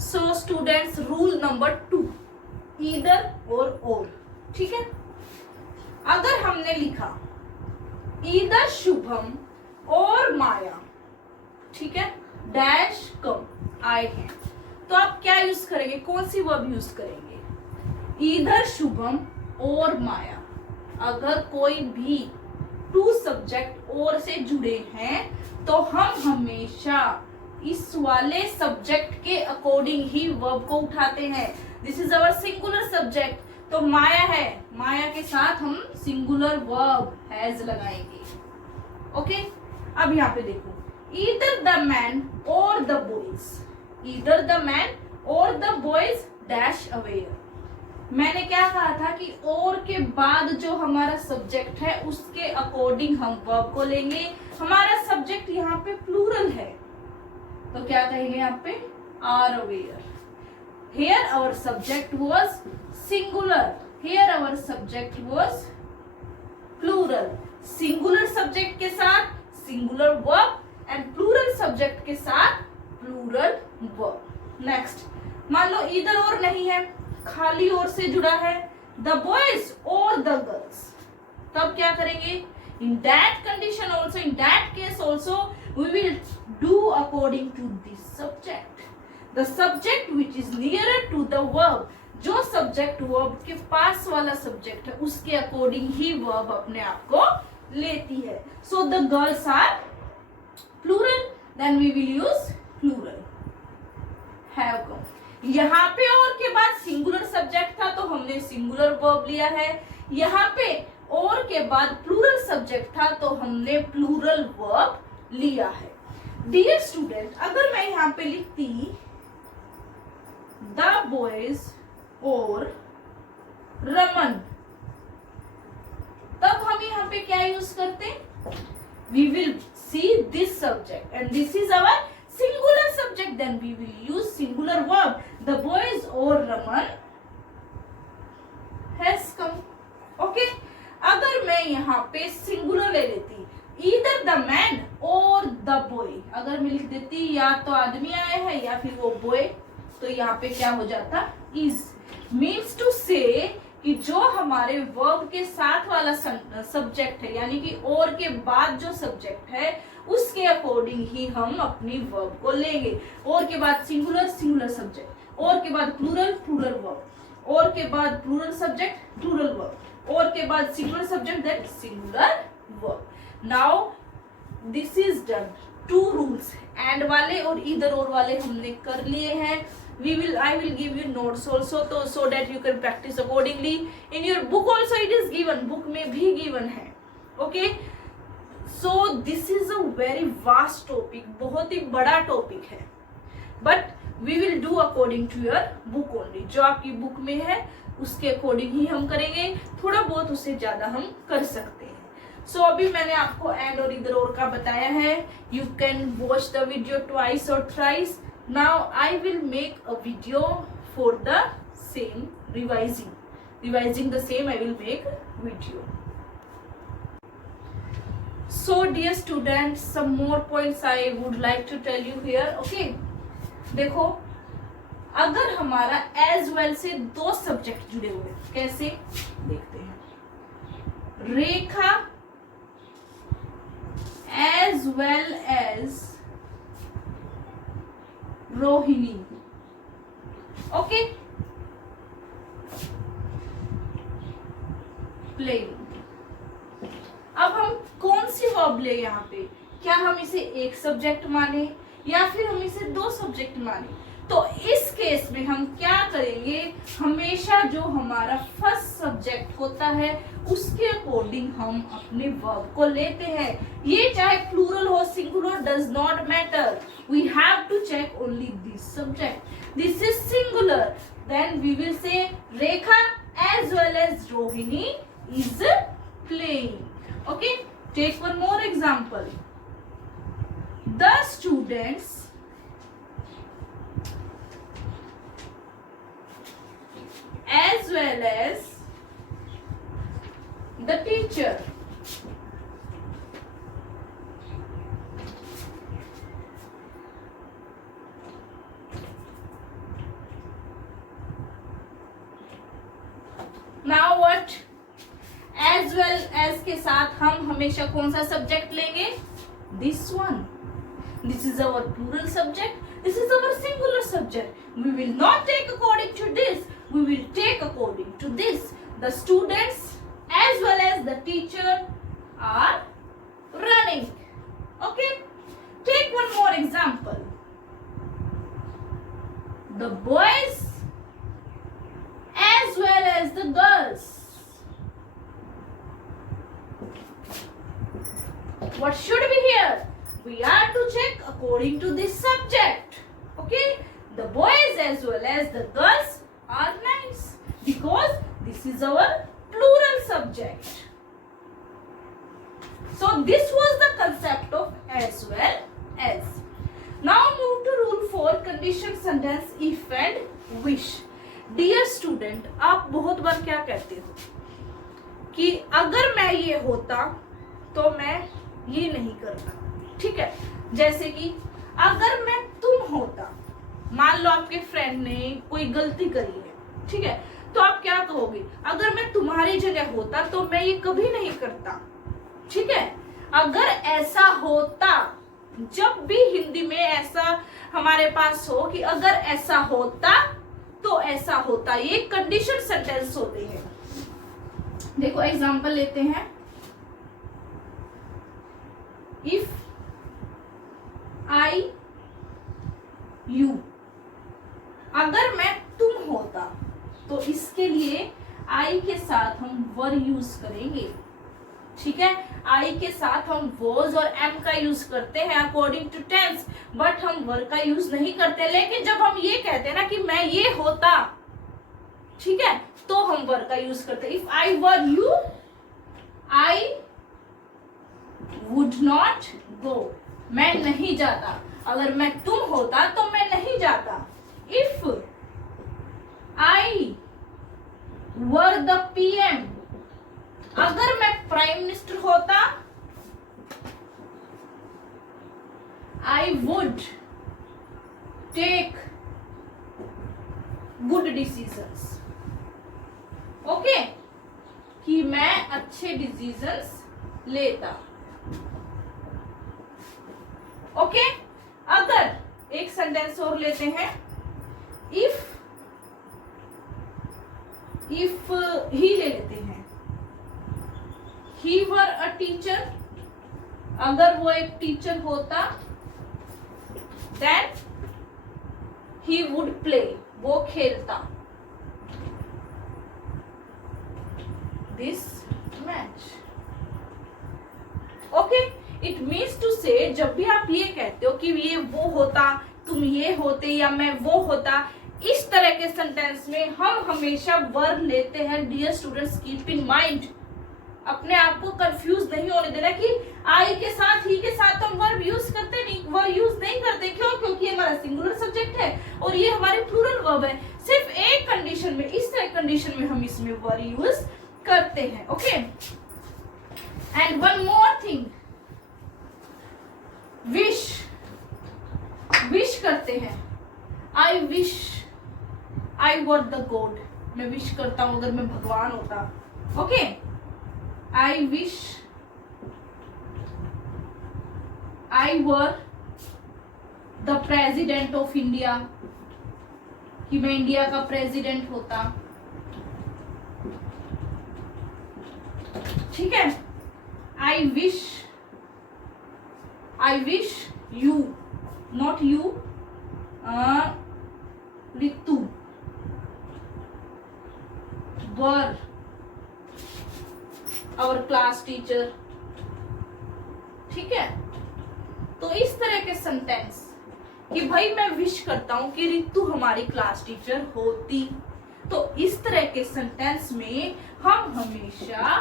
So students, rule number 2, either और, ठीक है। अगर हमने लिखा ईदर शुभम और माया, ठीक है, डैश कम आए हैं, तो आप क्या यूज करेंगे, कौन सी वर्ब यूज करेंगे? ईदर शुभम और माया। अगर कोई भी टू सब्जेक्ट और से जुड़े हैं तो हम हमेशा इस वाले सब्जेक्ट के अकॉर्डिंग ही वर्ब को उठाते हैं। This is our singular subject, तो माया है, माया के साथ हम सिंगुलर वर्ब हैज लगाएंगे। ओके, अब यहाँ पे देखो, ईदर द मैन और the boys, either the man और द बॉयज डैश अवेयर। मैंने क्या कहा था कि और के बाद जो हमारा सब्जेक्ट है उसके अकॉर्डिंग हम वर्ब को लेंगे। हमारा सब्जेक्ट यहाँ पे प्लूरल है, तो क्या कहेंगे यहाँ पे, are aware. Here our subject was singular, here our subject was plural. Singular subject के साथ singular verb and plural subject के साथ प्लूरल वर्ब। नेक्स्ट, मान लो इधर और नहीं है, खाली और से जुड़ा है, द बॉयज और द गर्ल्स, तब क्या करेंगे? In that condition also, in that case also we will do according to this subject, the subject which is nearer to the verb. जो सब्जेक्ट वर्ब के पास वाला सब्जेक्ट है उसके अकॉर्डिंग ही वर्ब अपने आप को लेती है। So the girls are plural, then we will use plural, have come. यहाँ पे और के बाद सिंगुलर सब्जेक्ट था तो हमने सिंगुलर वर्ब लिया है, यहाँ पे और के बाद प्लूरल सब्जेक्ट था तो हमने प्लूरल वर्ब लिया है। डियर स्टूडेंट, अगर मैं यहाँ पे लिखती द बॉयज और रमन, तब हम यहाँ पे क्या यूज करते? We will see this subject and this is our singular subject, then we will use singular verb. The boys or Raman has come. Okay, अगर मैं यहाँ पे singular ले लेती, either the man or the boy, अगर मैं लिख देती या तो आदमी आए हैं या फिर वो boy, तो यहाँ पे क्या हो जाता? is means to say कि जो हमारे वर्ब के साथ वाला सब्जेक्ट है, यानी कि और के बाद जो सब्जेक्ट है उसके अकॉर्डिंग ही हम अपनी वर्ब को लेंगे। और के बाद सिंगुलर, सिंगुलर सब्जेक्ट, और के बाद प्लूरल, प्लूरल वर्ब, और के बाद प्लूरल सब्जेक्ट, प्लूरल वर्ब, और के बाद singular subject, then singular verb. Now this is done. Two rules, and वाले और इधर और वाले हमने कर लिए हैं। I will give you notes also, so that you can practice accordingly. In your book also it is given, book में भी given है। Okay, so this is a very vast topic, बहुत ही बड़ा topic है, but we will do according to your book only. जो आपकी book में है उसके अकॉर्डिंग ही हम करेंगे, थोड़ा बहुत उससे ज्यादा हम कर सकते हैं। So अभी मैंने आपको एंड और इधर और का बताया है। You can watch the video twice or thrice. Now I will make a video for the same revising the same. I will make video. So dear students, some more points I would like to tell you here. Okay, देखो, अगर हमारा as well से दो subject जुड़े हुए, कैसे देखते हैं। रेखा as well as Rohini, okay, playing. अब हम कौन सी वर्ब ले यहाँ पे? क्या हम इसे एक सब्जेक्ट माने या फिर हम इसे दो सब्जेक्ट माने? तो इस केस में हम क्या करेंगे, हमेशा जो हमारा फर्स्ट सब्जेक्ट होता है उसके अकॉर्डिंग हम अपने वर्ब को लेते हैं। ये चाहे प्लूरल हो singular, does not matter, we have to check only this subject. This is singular, then we will say Rekha as well as Rohini is playing. Okay, take one more example. The students as well as the teacher. Now what, as well as के साथ हम हमेशा कौन सा subject लेंगे? This one. This is our plural subject. This is our singular subject. We will not take according to this. We will take according to this. The students as well as the teacher are running. Okay? Take one more example. The boys as well as the girls. What should be here? We are to check according to this subject. Okay? The boys as well as the girls are nice because this is our plural subject. So this was the concept of as well as. Now move to rule 4, condition sentence if and wish. Dear student, आप बहुत बार क्या कहते हो कि अगर मैं ये होता तो मैं ये नहीं करता. ठीक है, जैसे कि अगर मैं तुम होता, मान लो आपके फ्रेंड ने कोई गलती करी है, ठीक है, तो आप क्या कहोगे? अगर मैं तुम्हारी जगह होता तो मैं ये कभी नहीं करता. ठीक है, अगर ऐसा होता, जब भी हिंदी में ऐसा हमारे पास हो कि अगर ऐसा होता तो ऐसा होता, ये कंडीशन सेंटेंस होते हैं. देखो एग्जांपल लेते हैं. इफ आई यू, अगर मैं तुम होता तो इसके लिए आई के साथ हम वर यूज करेंगे. ठीक है, आई के साथ हम वॉज और एम का यूज करते हैं अकॉर्डिंग टू टेंस, बट हम वर का यूज नहीं करते. लेकिन जब हम ये कहते हैं ना कि मैं ये होता, ठीक है, तो हम वर का यूज करते हैं. If I were you I would not go, मैं नहीं जाता. अगर मैं तुम होता तो मैं नहीं जाता. If I were the PM, अगर मैं प्राइम मिनिस्टर होता I would take good decisions. Okay, कि मैं अच्छे डिसीजंस लेता. ओके, अगर एक सेंटेंस और लेते हैं. इफ ही ले लेते हैं. ही वर अ टीचर, अगर वो एक टीचर होता, देन ही वुड प्ले, वो खेलता this match. Okay, it means to say जब भी आप ये कहते हो कि ये वो होता, तुम ये होते या मैं वो होता, इस तरह के सेंटेंस में हम हमेशा वर्ब लेते हैं. Dear students, keep in mind, अपने आप को कंफ्यूज नहीं होने देना कि आई के साथ ही के साथ हम वर्ब यूज करते नहीं, वर्ब यूज नहीं करते. क्यों? क्योंकि हमारा सिंगुलर सब्जेक्ट है और ये हमारे प्लूरल वर्ब है. सिर्फ एक कंडीशन में, इस तरह कंडीशन में हम इसमें वर्ब यूज करते हैं. Okay, and one more thing, wish, wish करते हैं. I wish I were the God, मैं विश करता हूं अगर मैं भगवान होता. Okay, I wish I were the president of India, कि मैं इंडिया का प्रेसिडेंट होता. ठीक है, I wish you, not you, Ritu were our class teacher. ठीक है, तो इस तरह के सेंटेंस कि भाई मैं विश करता हूं कि रितु हमारी क्लास टीचर होती, तो इस तरह के सेंटेंस में हम हमेशा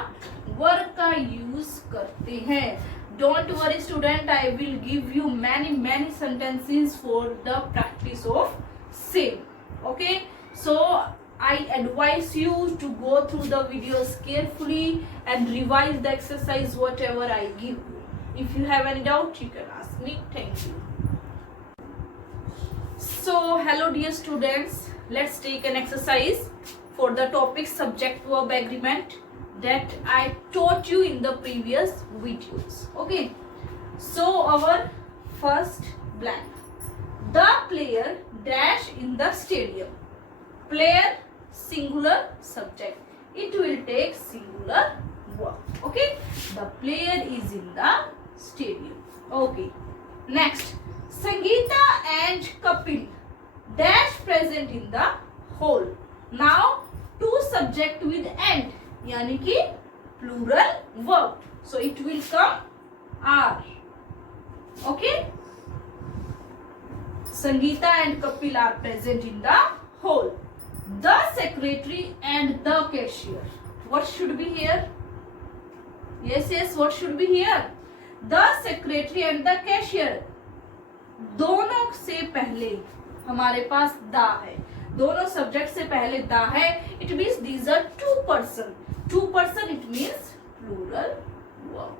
वर्ब का यूज करते हैं. Don't worry student, I will give you many sentences for the practice of same. Okay, so I advise you to go through the videos carefully and revise the exercise whatever I give you. If you have any doubt, you can ask me. Thank you. So hello dear students, let's take an exercise for the topic subject verb agreement that I taught you in the previous videos. Okay, so our first blank, the player dash in the stadium. Player singular subject, it will take singular verb. Okay, the player is in the stadium. Okay, next, Sangeeta and Kapil dash present in the hall. Now two subject with and, यानी कि plural verb, so it will come are. Okay, Sangeeta and Kapil are present in the hall. The secretary and the cashier, what should be here? Yes, what should be here? The secretary and the cashier, दोनों से पहले हमारे पास the है, दोनों subject से पहले the है. It means these are two person. Two person it means plural verb.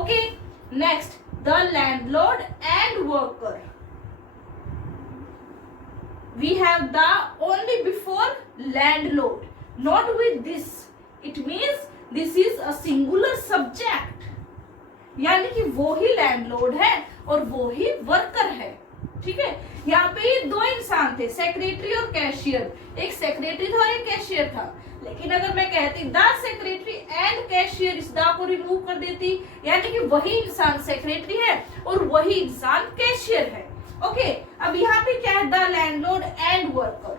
Okay, next, the landlord and worker. We have the only before landlord, not with this. It means this is a singular subject, यानी कि वो ही landlord है और वो ही worker है. ठीक है, यहाँ पे दो इंसान थे, सेक्रेटरी और कैशियर. एक सेक्रेटरी था और एक कैशियर था. लेकिन अगर मैं कहती द सेक्रेटरी एंड कैशियर, इस द को रिमूव कर देती, यानी कि वही इंसान सेक्रेटरी है और वही इंसान कैशियर है. ओके, अब यहाँ पे क्या है? द लैंडलॉर्ड एंड वर्कर,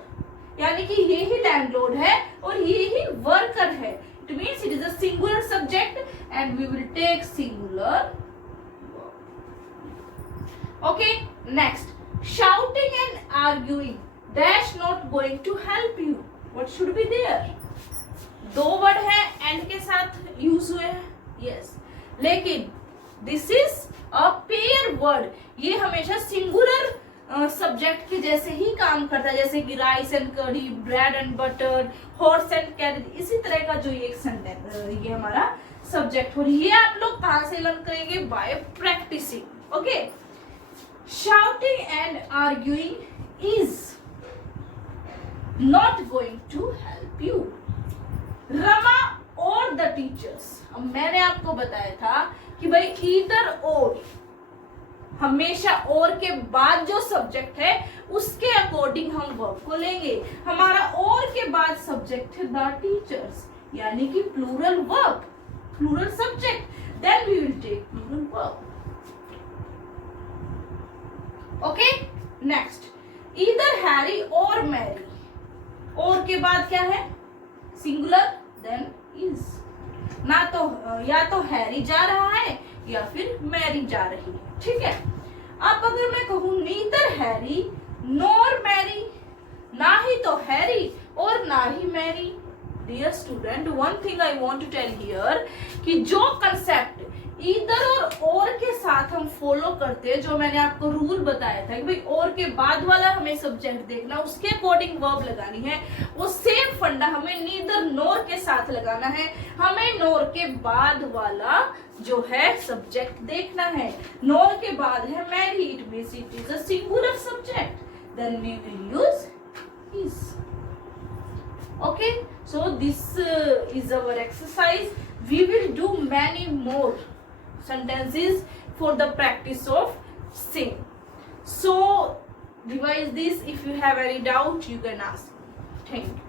यानी कि ये ही लैंडलॉर्ड है और ये ही वर्कर है. It means it is a singular subject and we will take singular. Okay, next, shouting and arguing dash not going to help you. What should be there? दो word है and के साथ use हुए हैं. yes, लेकिन this is a pair word. ये हमेशा singular subject के जैसे ही काम करता है, जैसे कि rice and kadhi, bread and butter, horse and carrot. इसी तरह का जो ये सेंटेंस, ये हमारा सब्जेक्ट. और ये आप लोग कहाँ से लर्न करेंगे? By practising. Okay, shouting and arguing is not going to help you. Rama or the teachers. अब मैंने आपको बताया था कि भाई either or, हमेशा और के बाद जो सब्जेक्ट है उसके अकॉर्डिंग हम वर्ब को लेंगे. हमारा और के बाद सब्जेक्ट है द टीचर्स, यानी कि plural verb, plural subject. Then we will take plural verb. Okay, next, either Harry और मैरी. और के बाद क्या है? Singular, then is. ना तो या तो हैरी जा रहा है या फिर मैरी जा रही है. ठीक है, अब अगर मैं कहूं नीदर हैरी नॉर मैरी, ना ही तो हैरी और ना ही Mary. Dear student, one thing I want to tell here कि जो कंसेप्ट ईदर और के साथ हम फॉलो करते हैं, जो मैंने आपको रूल बताया था कि भाई और के बाद वाला हमें सब्जेक्ट देखना, उसके अकॉर्डिंग वर्ब लगानी है, वो सेम फंडा हमें नीदर नोर के साथ लगाना है. हमें नोर के बाद वाला जो है सब्जेक्ट देखना है. नोर के बाद है Mary, it means it is a singular subject, then we will use is. Okay, so this is our exercise. We will do many more sentences for the practice of same. So revise this. If you have any doubt, you can ask. Thank you.